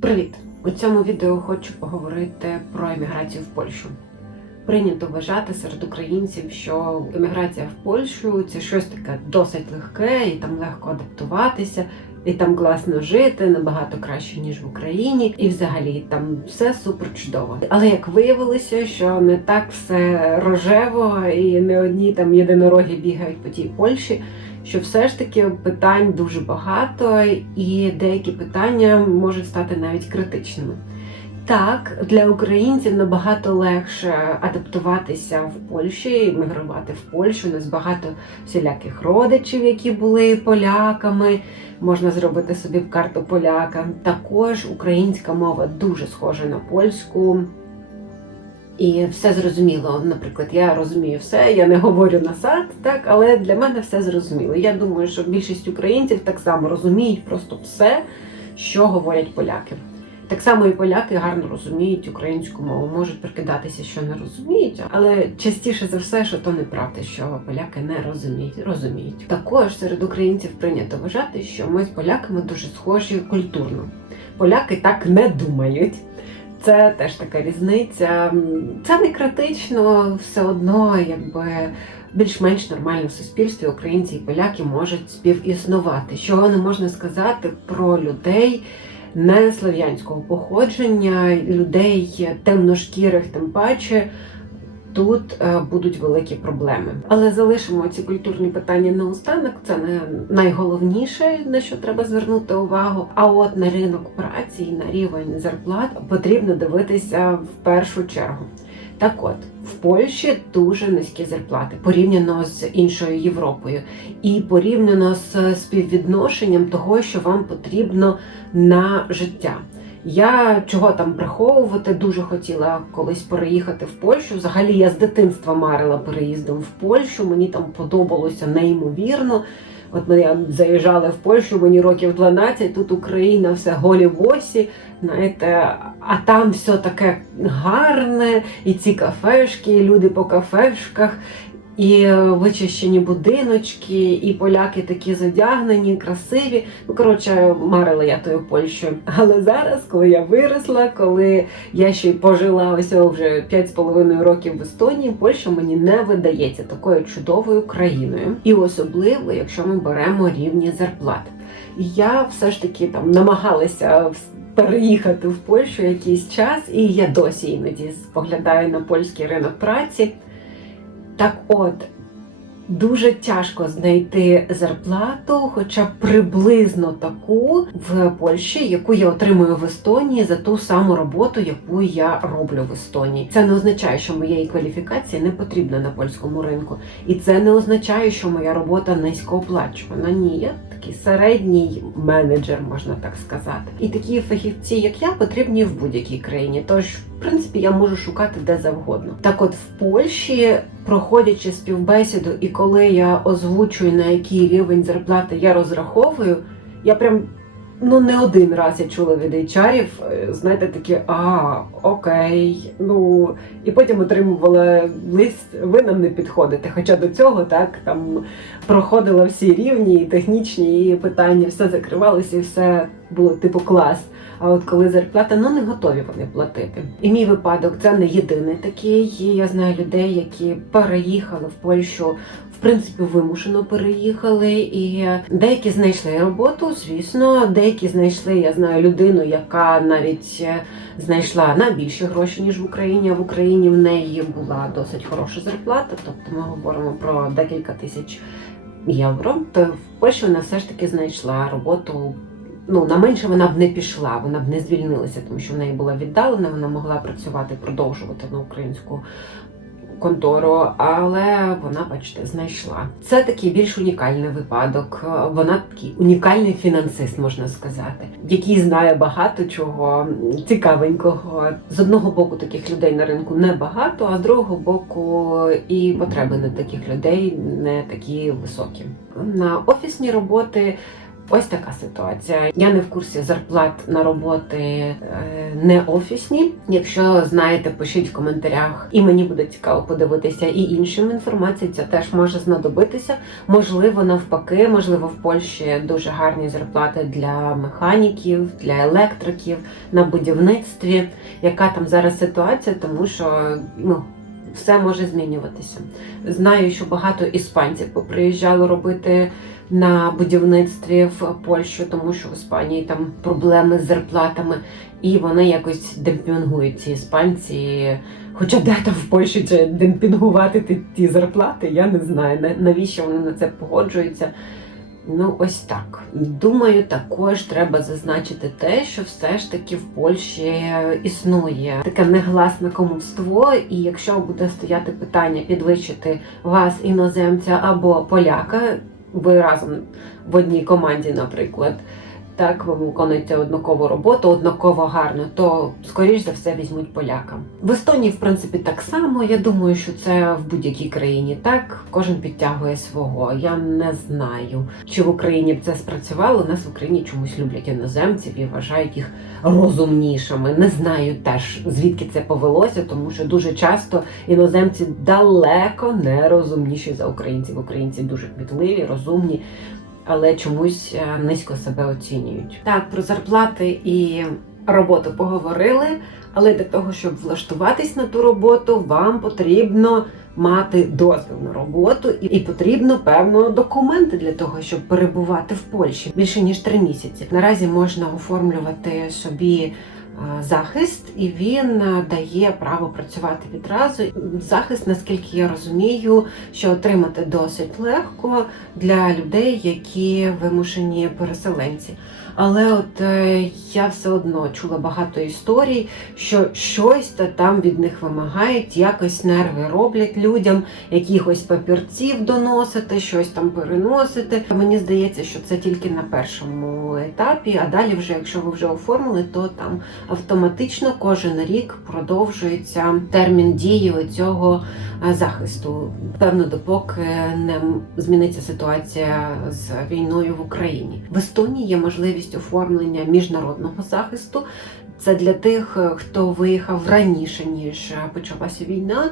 Привіт! У цьому відео хочу поговорити про еміграцію в Польщу. Прийнято вважати серед українців, що еміграція в Польщу це щось таке досить легке, і там легко адаптуватися, і там класно жити, набагато краще ніж в Україні, і взагалі там все супер чудово. Але як виявилося, що не так все рожево, і не одні там єдинороги бігають по тій Польщі що все ж таки питань дуже багато, і деякі питання можуть стати навіть критичними. Так, для українців набагато легше адаптуватися в Польщі, мігрувати в Польщу. У нас багато всіляких родичів, які були поляками. Можна зробити собі карту поляка. Також українська мова дуже схожа на польську. І все зрозуміло. Наприклад, я розумію все, я не говорю насад, так, але для мене все зрозуміло. Я думаю, що більшість українців так само розуміють просто все, що говорять поляки. Так само і поляки гарно розуміють українську мову, можуть прикидатися, що не розуміють, але частіше за все, що то неправда, що поляки не розуміють, розуміють. Також серед українців прийнято вважати, що ми з поляками дуже схожі культурно. Поляки так не думають. Це теж така різниця. Це не критично, все одно, якби більш-менш нормально в суспільстві українці і поляки можуть співіснувати. Чого не можна сказати про людей не слов'янського походження, людей темношкірих, тим паче. Тут е, будуть великі проблеми, але залишимо ці культурні питання наостанок. Це не найголовніше, на що треба звернути увагу. А от на ринок праці і на рівень зарплат потрібно дивитися в першу чергу. Так от в Польщі дуже низькі зарплати порівняно з іншою Європою, і порівняно з співвідношенням того, що вам потрібно на життя. Я чого там приховувати, дуже хотіла колись переїхати в Польщу. Взагалі я з дитинства марила переїздом в Польщу. Мені там подобалося неймовірно. От ми заїжджали в Польщу, мені років 12, тут Україна, все голі босі, знаєте, а там все таке гарне, і ці кафешки, і люди по кафешках, і вичищені будиночки, і поляки такі задягнені, красиві. Ну, коротше, марила я тою Польщею. Але зараз, коли я виросла, коли я ще й пожила ось вже 5,5 років в Естонії, Польща мені не видається такою чудовою країною. І особливо, якщо ми беремо рівні зарплат. Я все ж таки там намагалася переїхати в Польщу якийсь час, і я досі іноді споглядаю на польський ринок праці. Так от, дуже тяжко знайти зарплату, хоча б приблизно таку в Польщі, яку я отримую в Естонії за ту саму роботу, яку я роблю в Естонії. Це не означає, що моєї кваліфікації не потрібна на польському ринку. І це не означає, що моя робота низькооплачувана. Ні, я такий середній менеджер, можна так сказати. І такі фахівці, як я, потрібні в будь-якій країні. Тож, в принципі, я можу шукати де завгодно. Так, от в Польщі, проходячи співбесіду, і коли я озвучую на який рівень зарплати я розраховую, я прям. Ну, не один раз я чула від HR, знаєте, такі, а, окей, ну і потім отримувала лист, ви нам не підходите. Хоча до цього так там проходила всі рівні, і технічні і питання, все закривалося, і все було типу клас. А от коли зарплата, ну не готові вони платити. І мій випадок це не єдиний такий. Я знаю людей, які переїхали в Польщу. В принципі, вимушено переїхали, і деякі знайшли роботу, звісно, деякі знайшли. Я знаю людину, яка навіть знайшла на більші гроші ніж в Україні. А в Україні в неї була досить хороша зарплата. Тобто ми говоримо про декілька тисяч євро. То в Польщі вона все ж таки знайшла роботу. Ну, на менше вона б не пішла, вона б не звільнилася, тому що в неї була віддалена, вона могла працювати, продовжувати на українську контору, але вона, бачите, знайшла. Це такий більш унікальний випадок. Вона такий унікальний фінансист, можна сказати, який знає багато чого цікавенького. З одного боку таких людей на ринку небагато, а з другого боку і потреби на таких людей не такі високі. На офісні роботи Ось така ситуація. Я не в курсі зарплат на роботи е, не офісні. Якщо знаєте, пишіть в коментарях, і мені буде цікаво подивитися і іншим інформації. Це теж може знадобитися. Можливо, навпаки, можливо, в Польщі дуже гарні зарплати для механіків, для електриків на будівництві. Яка там зараз ситуація, тому що ну. Все може змінюватися. Знаю, що багато іспанців поприїжджало робити на будівництві в Польщу, тому що в Іспанії там проблеми з зарплатами, і вони якось демпінгують ці іспанці. Хоча де там в Польщі чи демпінгувати ті, зарплати, я не знаю. Навіщо вони на це погоджуються? Ну, ось так. Думаю, також треба зазначити те, що все ж таки в Польщі існує таке негласне комуство, і якщо буде стояти питання підвищити вас, іноземця або поляка, ви разом в одній команді, наприклад. Так, ви виконуєте однакову роботу, однаково гарно, то скоріш за все візьмуть поляка. В Естонії, в принципі, так само. Я думаю, що це в будь-якій країні так. Кожен підтягує свого. Я не знаю, чи в Україні б це спрацювало. Нас в Україні чомусь люблять іноземців і вважають їх розумнішими. Не знаю теж звідки це повелося, тому що дуже часто іноземці далеко не розумніші за українців. Українці дуже кмітливі, розумні але чомусь е, низько себе оцінюють. Так, про зарплати і роботу поговорили, але для того, щоб влаштуватись на ту роботу, вам потрібно мати дозвіл на роботу і, потрібно певно документи для того, щоб перебувати в Польщі більше ніж три місяці. Наразі можна оформлювати собі. Е, Захист, і він е, дає право працювати відразу. Захист, наскільки я розумію, що отримати досить легко для людей, які вимушені переселенці. Але от е, я все одно чула багато історій, що щось та там від них вимагають, якось нерви роблять людям, якихось папірців доносити, щось там переносити. Мені здається, що це тільки на першому етапі, а далі, вже якщо ви вже оформили, то там автоматично кожен рік продовжується термін дії цього е, захисту. Певно, допоки не зміниться ситуація з війною в Україні. В Естонії є можливість оформлення міжнародного захисту. Це для тих, е, хто виїхав раніше ніж е, почалася війна.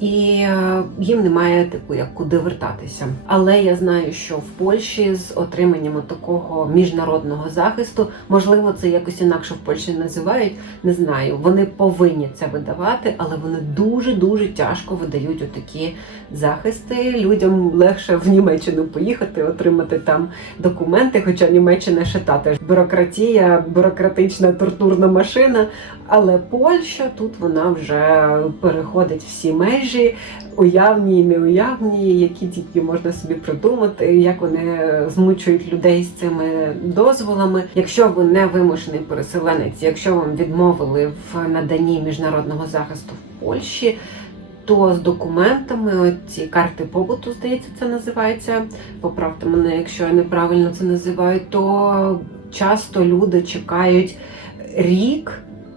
І е, їм немає типу як куди вертатися. Але я знаю, що в Польщі з отриманням такого міжнародного захисту, можливо, це якось інакше в Польщі називають. Не знаю. Вони повинні це видавати, але вони дуже дуже тяжко видають отакі захисти. Людям легше в Німеччину поїхати, отримати там документи. Хоча Німеччина ще та теж бюрократія, бюрократична тортурна машина. Але Польща тут вона вже переходить всі межі, уявні і неуявні, які тільки можна собі придумати, як вони змучують людей з цими дозволами. Якщо ви не вимушений переселенець, якщо вам відмовили в наданні міжнародного захисту в Польщі. То з документами, ці карти побуту, здається, це називається. Поправте мене, якщо я неправильно це називаю, то часто люди чекають рік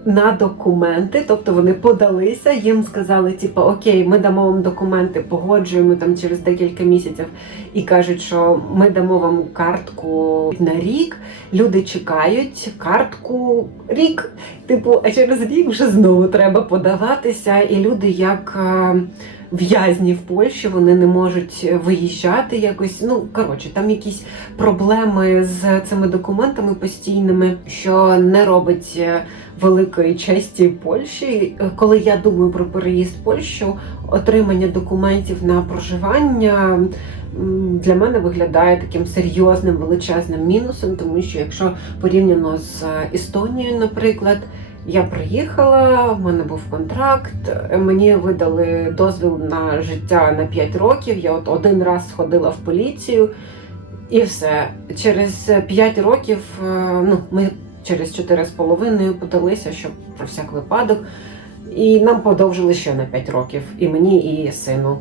на документи, тобто вони подалися, їм сказали, типу, окей, ми дамо вам документи, погоджуємо там через декілька місяців і кажуть, що ми дамо вам картку на рік. Люди чекають картку рік. Типу, а через рік вже знову треба подаватися, і люди як. Е, В'язні в Польщі вони не можуть виїжджати якось. Ну коротше, там якісь проблеми з цими документами постійними, що не робить е, великої честі Польщі. Е, Коли я думаю про переїзд в Польщу, отримання документів на проживання для мене виглядає таким серйозним величезним мінусом, тому що якщо порівняно з е, Естонією, наприклад. Я приїхала, в мене був контракт. е, Мені видали дозвіл на життя на 5 років. Я от один раз сходила в поліцію, і все. Через 5 років, е, ну ми через 4,5 подалися, щоб про всяк випадок. І нам подовжили ще на 5 років, і мені, і сину.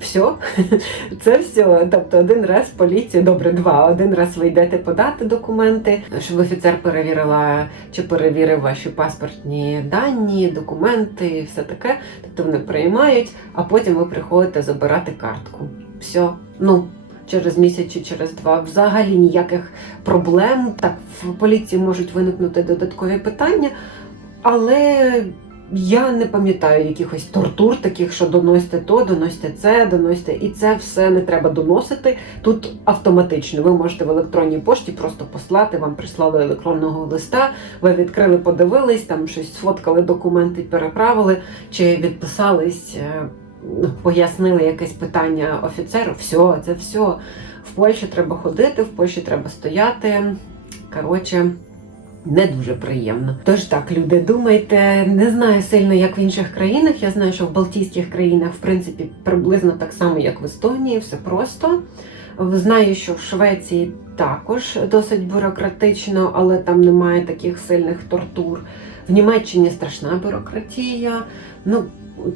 Все, це все. Тобто один раз поліція, добре, два. Один раз ви йдете подати документи, щоб офіцер перевірила чи перевірив ваші паспортні дані, документи і все таке. Тобто вони приймають, а потім ви приходите забирати картку. Все, ну через місяць чи через два. Взагалі ніяких проблем. Так, в поліції можуть виникнути додаткові питання, але я не пам'ятаю якихось тортур, таких, що доносите то, доносите це, доносите, і це все не треба доносити. Тут автоматично. Ви можете в електронній пошті просто послати, вам прислали електронного листа, ви відкрили, подивились, там щось сфоткали, документи переправили, чи відписались, е, ну, пояснили якесь питання офіцеру. Все, це все. В Польщі треба ходити, в Польщі треба стояти. Коротше. Не дуже приємно. Тож так, люди, думайте, не знаю сильно, як в інших країнах. Я знаю, що в Балтійських країнах, в принципі, приблизно так само, як в Естонії, все просто. Знаю, що в Швеції також досить бюрократично, але там немає таких сильних тортур. В Німеччині страшна бюрократія. Ну,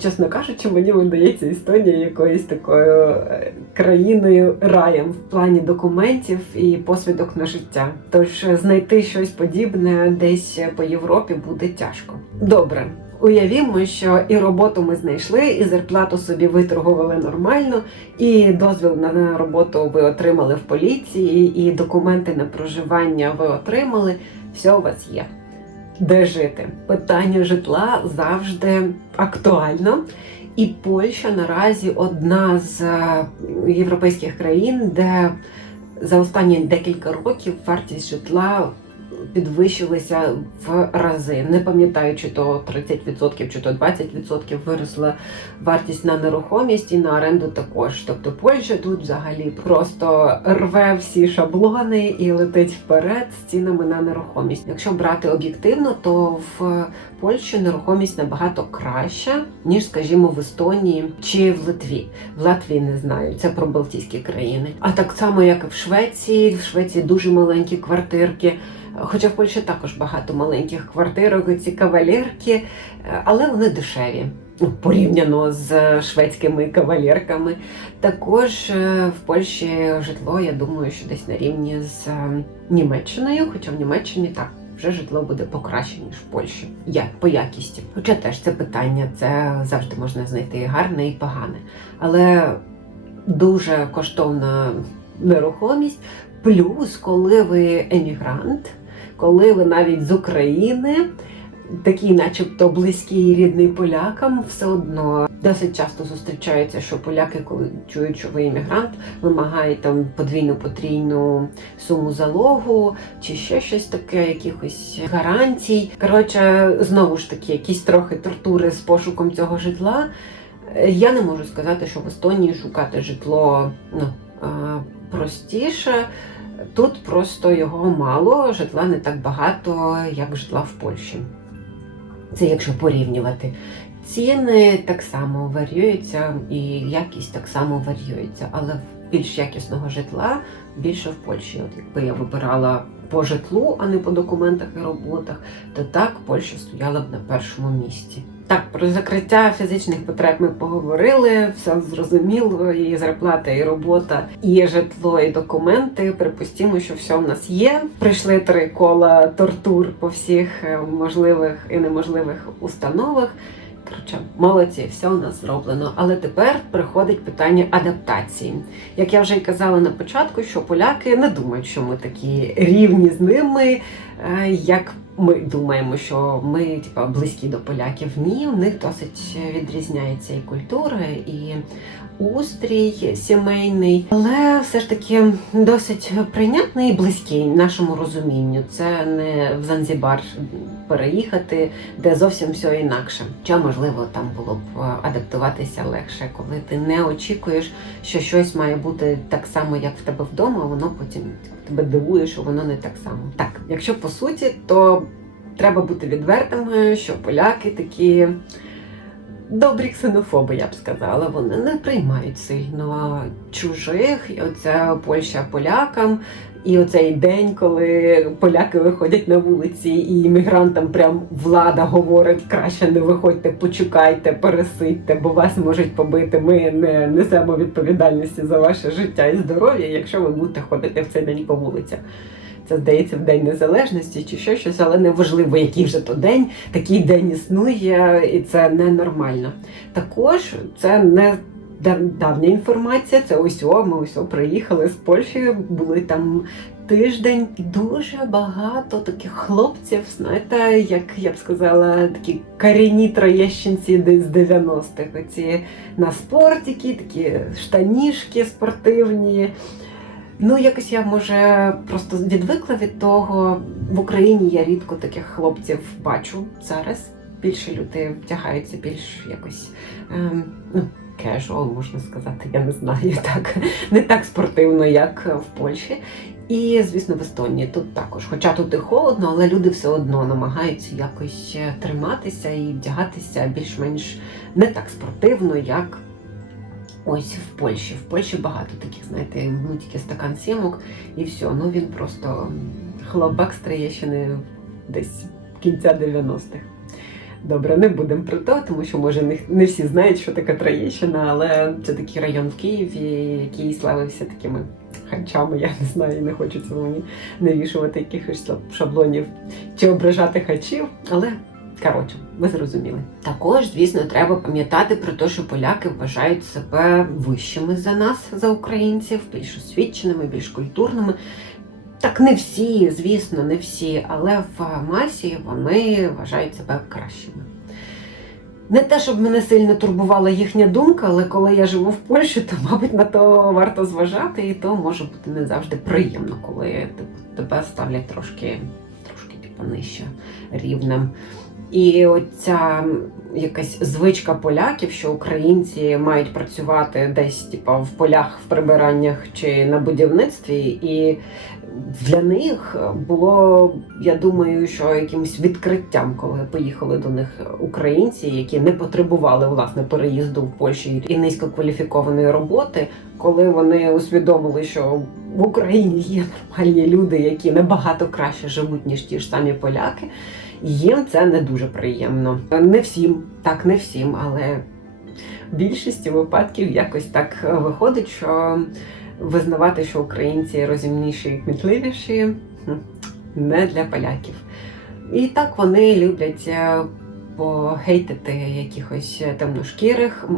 чесно кажучи, мені видається Естонія якоюсь такою е, країною раєм в плані документів і посвідок на життя. Тож е, знайти щось подібне десь по Європі буде тяжко. Добре. Уявімо, що і роботу ми знайшли, і зарплату собі виторгували нормально, і дозвіл на роботу ви отримали в поліції, і документи на проживання ви отримали. Все у вас є. Де жити? Питання житла завжди актуально. І Польща наразі одна з е, європейських країн, де за останні декілька років вартість житла підвищилися в рази. Не пам'ятаю, чи то 30%, чи то 20% виросла вартість на нерухомість і на оренду також. Тобто Польща тут взагалі просто рве всі шаблони і летить вперед з цінами на нерухомість. Якщо брати об'єктивно, то в Польщі нерухомість набагато краща, ніж, скажімо, в Естонії чи в Литві. В Латвії не знаю, це про Балтійські країни. А так само, як і в Швеції, в Швеції дуже маленькі квартирки. Хоча в Польщі також багато маленьких квартирок, ці кавалерки, але вони дешеві. Ну, порівняно з шведськими кавалерками. Також е, в Польщі житло, я думаю, що десь на рівні з е, Німеччиною, хоча в Німеччині так. Вже житло буде покраще, ніж в Польщі. Як по якісті. Хоча теж це питання, це завжди можна знайти гарне і погане. Але дуже коштовна нерухомість. Плюс, коли ви емігрант, коли ви навіть з України, такий, начебто, близький і рідний полякам, все одно досить часто зустрічається, що поляки, коли чують, що ви іммігрант, вимагають там подвійну потрійну суму залогу чи ще щось таке, якихось гарантій. Коротше, знову ж таки, якісь трохи тортури з пошуком цього житла. Я не можу сказати, що в Естонії шукати житло ну, простіше. Тут просто його мало, житла не так багато, як житла в Польщі. Це якщо порівнювати. Ціни так само варіюються, і якість так само варіюється, але більш якісного житла більше в Польщі. От якби я вибирала по житлу, а не по документах і роботах, то так Польща стояла б на першому місці. Так, про закриття фізичних потреб ми поговорили, все зрозуміло, і зарплата, і робота, і житло, і документи. Припустімо, що все в нас є. Прийшли три кола тортур по всіх е, можливих і неможливих установах. Коротше, молодці, все у нас зроблено. Але тепер приходить питання адаптації. Як я вже й казала на початку, що поляки не думають, що ми такі рівні з ними, е, як ми думаємо, що ми типа, близькі до поляків. Ні, в них досить відрізняється і культура, і устрій сімейний, але все ж таки досить прийнятний і близький нашому розумінню. Це не в Занзібар переїхати, де зовсім все інакше. Чи можливо там було б адаптуватися легше, коли ти не очікуєш, що щось має бути так само, як в тебе вдома, а воно потім тебе дивує, що воно не так само. Так, якщо по суті, то треба бути відвертими, що поляки такі добрі ксенофоби, я б сказала. Вони не приймають сильно чужих, і оце Польща полякам. І оцей день, коли поляки виходять на вулиці, і іммігрантам прям влада говорить, краще не виходьте, почекайте, пересидьте, бо вас можуть побити. Ми не несемо відповідальності за ваше життя і здоров'я, якщо ви будете ходити в цей день по вулицях. Це здається в День Незалежності чи ще щось, але неважливо, який вже то день. Такий день існує, і це ненормально. Також це не давня інформація. Це ось о, ми ось о, приїхали з Польщі, були там тиждень. Дуже багато таких хлопців, знаєте, як я б сказала, такі корінні троєщинці з 90-х. Оці на спортики, такі штанішки спортивні. Ну, якось я може просто відвикла від того. В Україні я рідко таких хлопців бачу зараз. Більше люди вдягаються більш якось ем, ну, casual, можна сказати, я не знаю, так не так спортивно, як в Польщі. І, звісно, в Естонії тут також. Хоча тут і холодно, але люди все одно намагаються якось е, триматися і вдягатися більш-менш не так спортивно, як ось в Польщі. В Польщі багато таких, знаєте, ну тільки стакан сімок і все. Ну він просто хлопак з Троєщини десь кінця 90-х. Добре, не будемо про то, тому що може не, всі знають, що таке Троєщина, але це такий район в Києві, який славився такими хачами. Я не знаю, не цьому мені навішувати якихось шаблонів чи ображати хачів, але коротше, ви зрозуміли. Також, звісно, треба пам'ятати про те, що поляки вважають себе вищими за нас, за українців, більш освіченими, більш культурними. Так, не всі, звісно, не всі, але в масі вони вважають себе кращими. Не те, щоб мене сильно турбувала їхня думка, але коли я живу в Польщі, то, мабуть, на то варто зважати, і то може бути не завжди приємно, коли тебе ставлять трошки, трошки типу, нижче рівнем. І оця якась звичка поляків, що українці мають працювати десь типу, в полях, в прибираннях чи на будівництві, і для них було, я думаю, що якимось відкриттям, коли поїхали до них українці, які не потребували власне переїзду в Польщі і низькокваліфікованої роботи, коли вони усвідомили, що в Україні є нормальні люди, які набагато краще живуть ніж ті ж самі поляки. Їм це не дуже приємно. Не всім, так не всім, але в більшості випадків якось так виходить, що визнавати, що українці розумніші і кмітливіші, не для поляків. І так вони люблять е, погейтити якихось темношкірих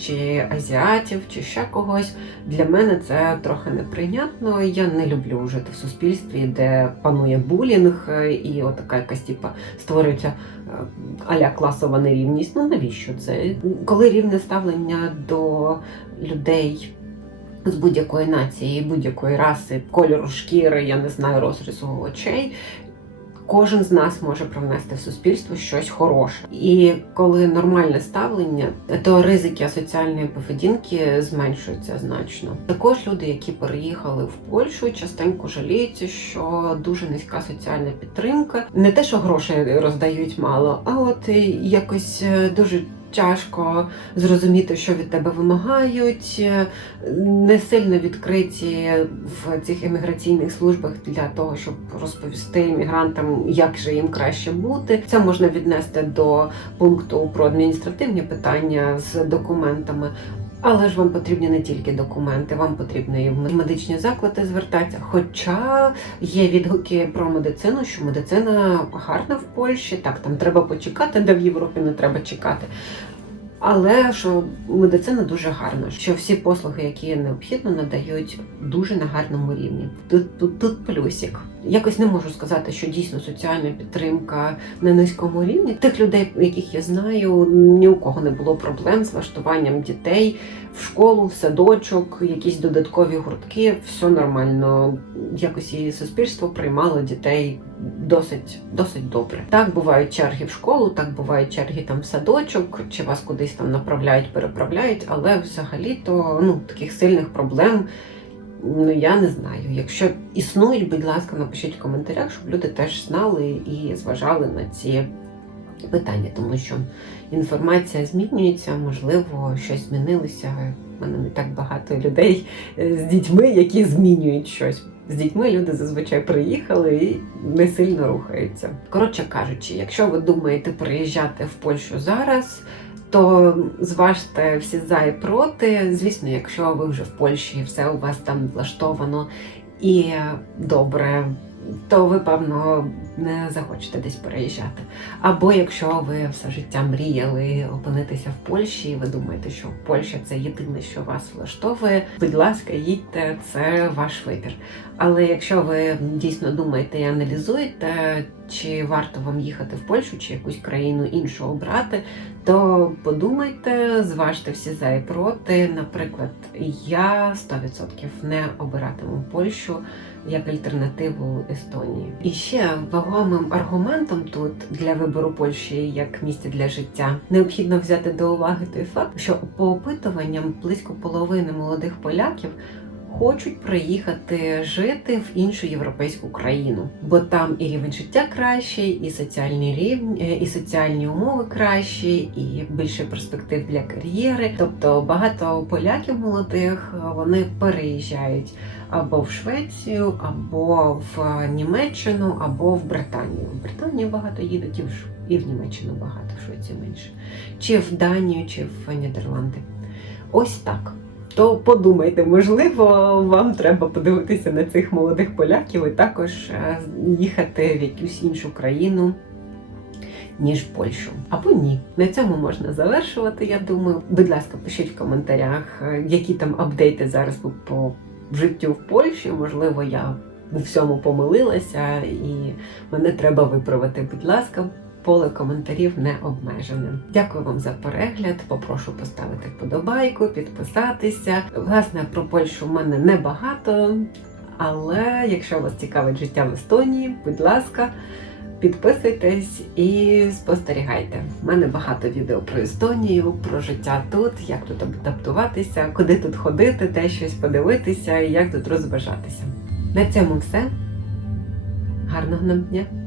чи азіатів, чи ще когось. Для мене це трохи неприйнятно. Я не люблю жити в суспільстві, де панує булінг, е, і отака якась типа створюється е, аля класова нерівність. Ну навіщо це? Коли рівне ставлення до людей з будь-якої нації, будь-якої раси, кольору шкіри, я не знаю, розрізу очей. Кожен з нас може привнести в суспільство щось хороше. І коли нормальне ставлення, то ризики асоціальної поведінки зменшуються значно. Також люди, які переїхали в Польщу, частенько жаліються, що дуже низька соціальна підтримка. Не те, що грошей роздають мало, а от якось е, дуже тяжко зрозуміти, що від тебе вимагають, е, не сильно відкриті в цих імміграційних службах для того, щоб розповісти іммігрантам, як же їм краще бути. Це можна віднести до пункту про адміністративні питання з документами. Але ж вам потрібні не тільки документи, вам потрібно і в медичні заклади звертатися. Хоча є відгуки про медицину, що медицина гарна в Польщі, так там треба почекати, де в Європі не треба чекати. Але що медицина дуже гарна, що всі послуги, які необхідно, надають дуже на гарному рівні. Тут, тут, тут плюсик. Якось не можу сказати, що дійсно соціальна підтримка на низькому рівні. Тих людей, яких я знаю, ні у кого не було проблем з влаштуванням дітей в школу, в садочок, якісь додаткові гуртки. Все нормально. Якось і суспільство приймало дітей досить досить добре. Так бувають черги в школу, так бувають черги там в садочок, чи вас кудись там направляють, переправляють, але взагалі то ну таких сильних проблем. Ну, я не знаю. Якщо існують, будь ласка, напишіть в коментарях, щоб люди теж знали і зважали на ці питання, тому що інформація змінюється, можливо, щось змінилося. У мене не так багато людей е, з дітьми, які змінюють щось. З дітьми люди зазвичай приїхали і не сильно рухаються. Коротше кажучи, якщо ви думаєте приїжджати в Польщу зараз, то зважте всі за і проти. Звісно, якщо ви вже в Польщі, все у вас там влаштовано і добре, то ви, певно, не захочете десь переїжджати. Або якщо ви все життя мріяли опинитися в Польщі, і ви думаєте, що Польща це єдине, що вас влаштовує, будь ласка, їдьте, це ваш вибір. Але якщо ви дійсно думаєте і аналізуєте, чи варто вам їхати в Польщу, чи якусь країну іншу обрати, то подумайте, зважте всі за і проти. Наприклад, я 100% не обиратиму Польщу як альтернативу Естонії. І ще вагомим аргументом тут для вибору Польщі як місця для життя необхідно взяти до уваги той факт, що по опитуванням близько половини молодих поляків. Хочуть приїхати жити в іншу європейську країну, бо там і рівень життя кращий, і соціальні рівні, і соціальні умови кращі, і більше перспектив для кар'єри. Тобто багато поляків молодих вони переїжджають або в Швецію, або в Німеччину, або в Британію. В Британію багато їдуть і в, і в Німеччину багато, в Швецію менше, чи в Данію, чи в Нідерланди. Ось так. То подумайте, можливо, вам треба подивитися на цих молодих поляків і також е, їхати в якусь іншу країну, ніж Польщу. Або ні. На цьому можна завершувати, я думаю. Будь ласка, пишіть в коментарях, е, які там апдейти зараз по, життю в Польщі. Можливо, я у всьому помилилася і мене треба виправити. Будь ласка. Поле коментарів не обмежене. Дякую вам за перегляд. Попрошу поставити вподобайку, підписатися. Власне, про Польщу в мене небагато, але якщо вас цікавить життя в Естонії, будь ласка, підписуйтесь і спостерігайте. У мене багато відео про Естонію, про життя тут, як тут адаптуватися, куди тут ходити, де щось подивитися і як тут розважатися. На цьому все. Гарного нам дня!